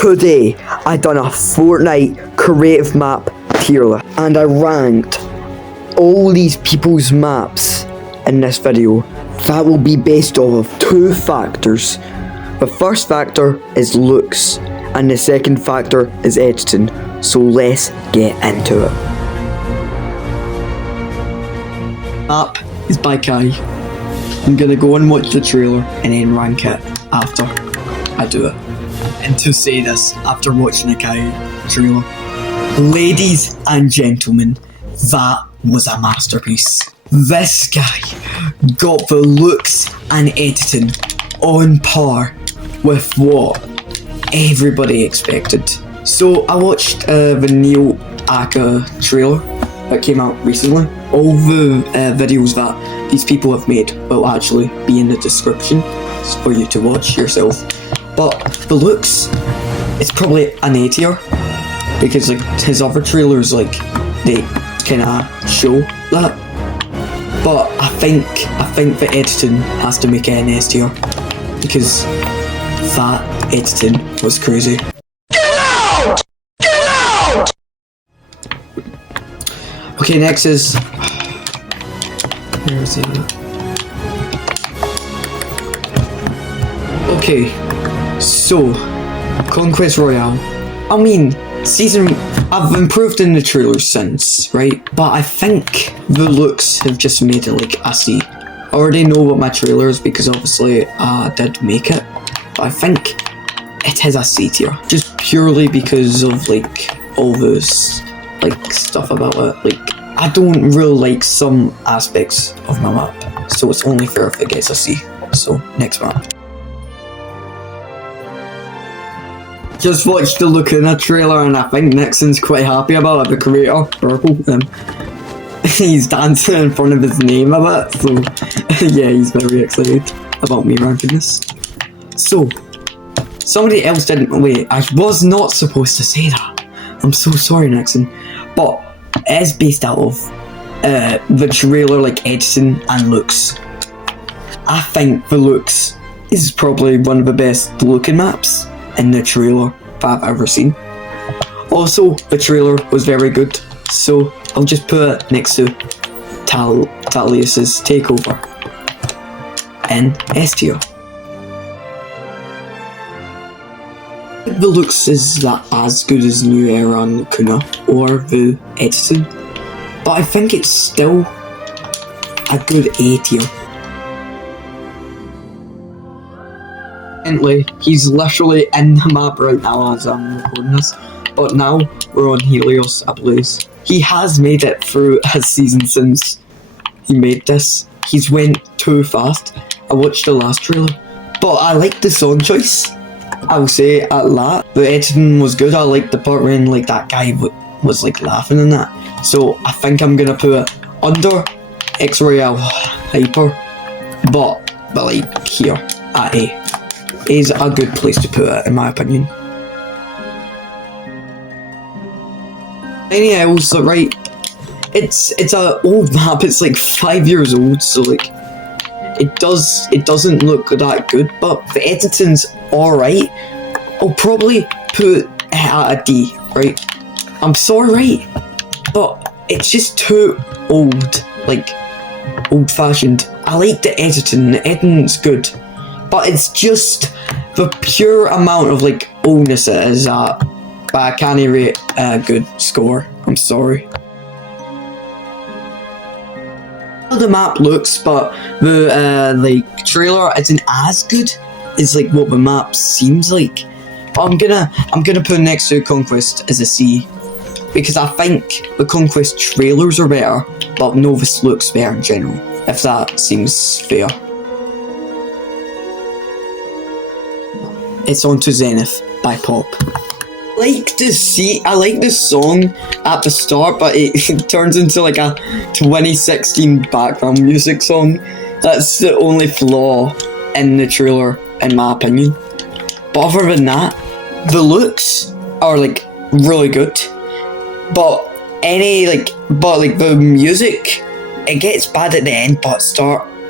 Today, I done a Fortnite creative map tier list, and I ranked all these people's maps in this video. That will be based off of two factors. The first factor is looks, and the second factor is editing. So let's get into it. Map is by Kai. I'm gonna go and watch the trailer and then rank it after I do it. And to say this after watching the Kai trailer, ladies and gentlemen, that was a masterpiece. This guy got the looks and editing on par with what everybody expected. So I watched the Neo Aka trailer that came out recently. All the videos that these people have made will actually be in the description for you to watch yourself. But the looks, it's probably an A tier because like his other trailers, like they kind of show that. But I think the editing has to make it an S tier because that editing was crazy. Get out! Get out! Okay, next is where is it? Okay, so Conquest Royale. I mean, I've improved in the trailers since, right? But I think the looks have just made it like a C. I already know what my trailer is because obviously I did make it. But I think it has a C tier. Just purely because of like all those like stuff about it. Like I don't really like some aspects of my map. So it's only fair if it gets a C. So next map. Just watched the look in the trailer and I think Nixon's quite happy about it, the creator, Purple. He's dancing in front of his name a bit, so yeah, he's very excited about me ranking this. So, somebody else didn't, wait, I was not supposed to say that. I'm so sorry, Nixon. But it is based out of the trailer, like editing and looks. I think the looks is probably one of the best looking maps in the trailer that I've ever seen. Also, the trailer was very good, so I'll just put it next to Talius's Takeover in S tier. The looks is not as good as New Era and Kuna or the editing, but I think it's still a good A tier. He's literally in the map right now as I'm recording this, but now we're on Helios Ablaze. He has made it through his season since he made this. He's went too fast. I watched the last trailer, but I liked the song choice. I will say at that. The editing was good. I liked the part when like that guy was like laughing in that. So I think I'm gonna put it under X Royale Hyper, but like here at A. Is a good place to put it, in my opinion. Any else, right? It's a old map. It's like 5 years old, so like it doesn't look that good. But the editing's alright. I'll probably put it at a D, right? I'm sorry, right? But it's just too old, like old-fashioned. I like the editing. The editing's good. But it's just the pure amount of like oldness it is at. But I can't rate a good score. I'm sorry. The map looks, but the like trailer isn't as good as like what the map seems like. But I'm gonna put next to Conquest as a C because I think the Conquest trailers are better, but Novus looks better in general. If that seems fair. It's on to Zenith by Pop. I like the song at the start, but it turns into like a 2016 background music song. That's the only flaw in the trailer, in my opinion. But other than that, the looks are like really good. But the music, it gets bad at the end, but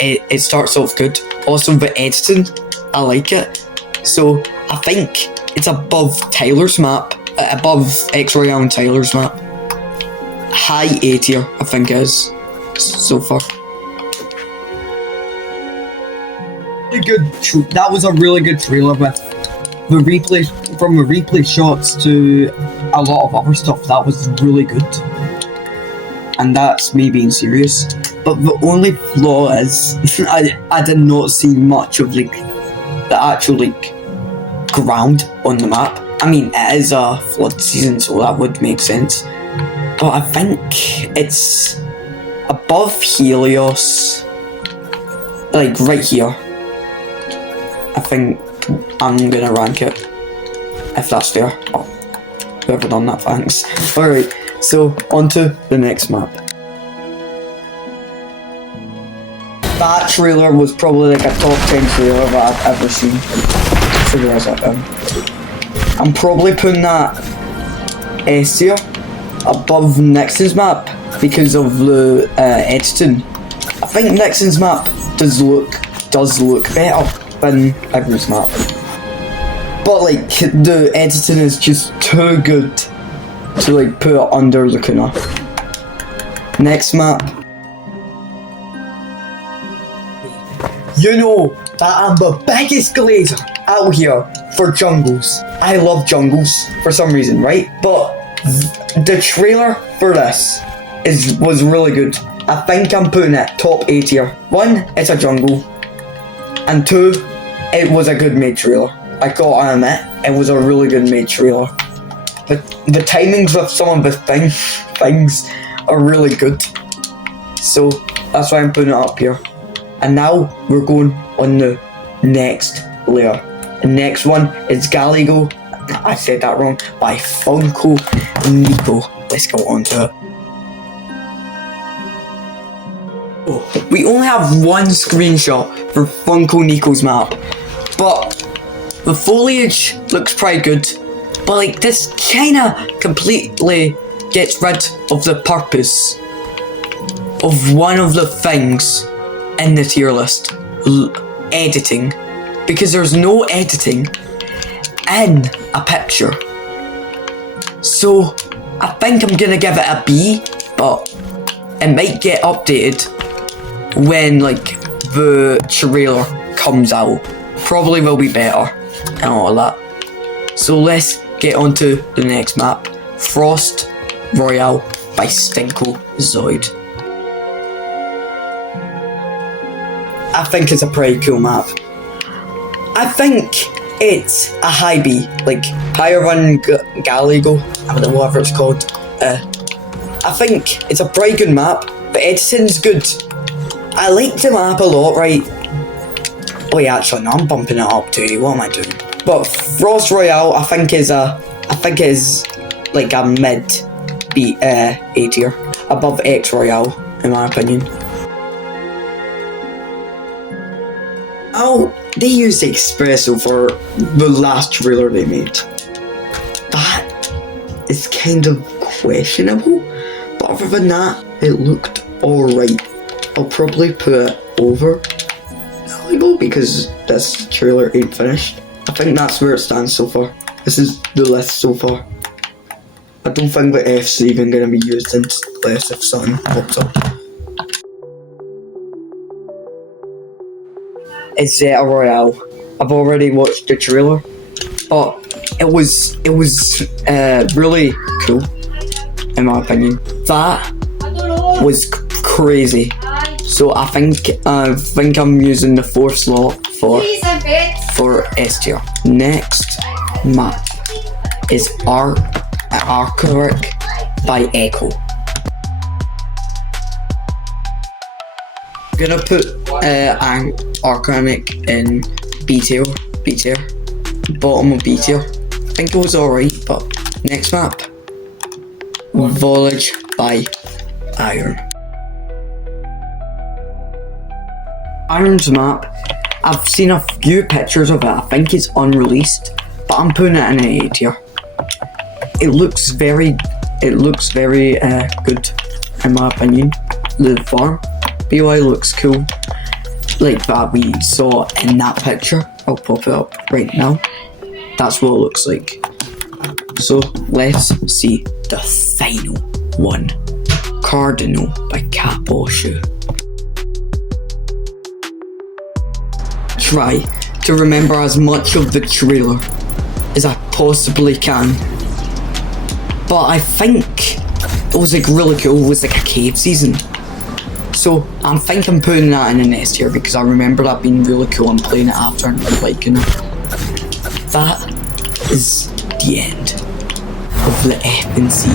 it starts off good. Also the editing, I like it. So I think it's above Tyler's map, above X Royale and Tyler's map. High A tier, I think it is, so far. Really good. That was a really good trailer with the replay, from the replay shots to a lot of other stuff. That was really good, and that's me being serious. But the only flaw is I did not see much of like the actual like ground on the map. I mean, it is a flood season, so that would make sense. But I think it's above Helios, like right here. I think I'm gonna rank it, if that's fair. Oh, whoever done that, thanks. Alright, so on to the next map. That trailer was probably like a top 10 trailer that I've ever seen. So there's that down. I'm probably putting that S tier above Nixon's map because of the editing. I think Nixon's map does look better than everyone's map, but like the editing is just too good to like put it under the corner. Next map. You know that I'm the biggest glazer out here for jungles. I love jungles for some reason, right? But the trailer for this was really good. I think I'm putting it top A tier. 1, it's a jungle, and 2, it was a good made trailer. I gotta admit, it was a really good made trailer. The timings of some of the things are really good, so that's why I'm putting it up here. And now we're going on the next layer. The next one is Galago. I said that wrong. By Funko Nico. Let's go on to it. Oh, we only have one screenshot for Funko Nico's map, but the foliage looks pretty good. But like this kinda completely gets rid of the purpose of one of the things in the tier list, editing, because there's no editing in a picture. So I think I'm gonna give it a B, but it might get updated when like the trailer comes out. Probably will be better and all of that. So let's get on to the next map, Frost Royale by Stinko Zoid. I think it's a pretty cool map. I think it's a high B, like higher than Galago, I don't know whatever it's called. I think it's a pretty good map, but editing's good. I like the map a lot, right? Oh yeah, actually no, I'm bumping it up to you, what am I doing? But Frost Royale I think is like a mid B A tier, above X Royale in my opinion. Oh, they used Espresso for the last trailer they made. That is kind of questionable, but other than that, it looked alright. I'll probably put it over Galago because this trailer ain't finished. I think that's where it stands so far. This is the list so far. I don't think the F's even going to be used unless if something pops up. It's Zeta Royale. I've already watched the trailer, but it was really cool in my opinion. That was crazy. So I think I'm using the 4th slot for S tier. Next map is Arcuric by Echo. I'm gonna put Arcanic in B tier, bottom of B tier. I think it was alright, but next map, Volage by Iron. Iron's map, I've seen a few pictures of it. I think it's unreleased, but I'm putting it in an A tier. It looks very good in my opinion. The farm BOI looks cool, like that we saw in that picture. I'll pop it up right now. That's what it looks like. So let's see the final one. Cardinal by Cat Shoe. Try to remember as much of the trailer as I possibly can. But I think it was like really cool. It was like a cave season. So I'm thinking putting that in an S tier because I remember that being really cool and playing it after and liking it. That is the end of the FNC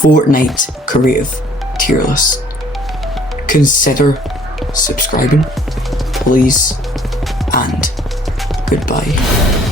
Fortnite Creative tier list. Consider subscribing, please, and goodbye.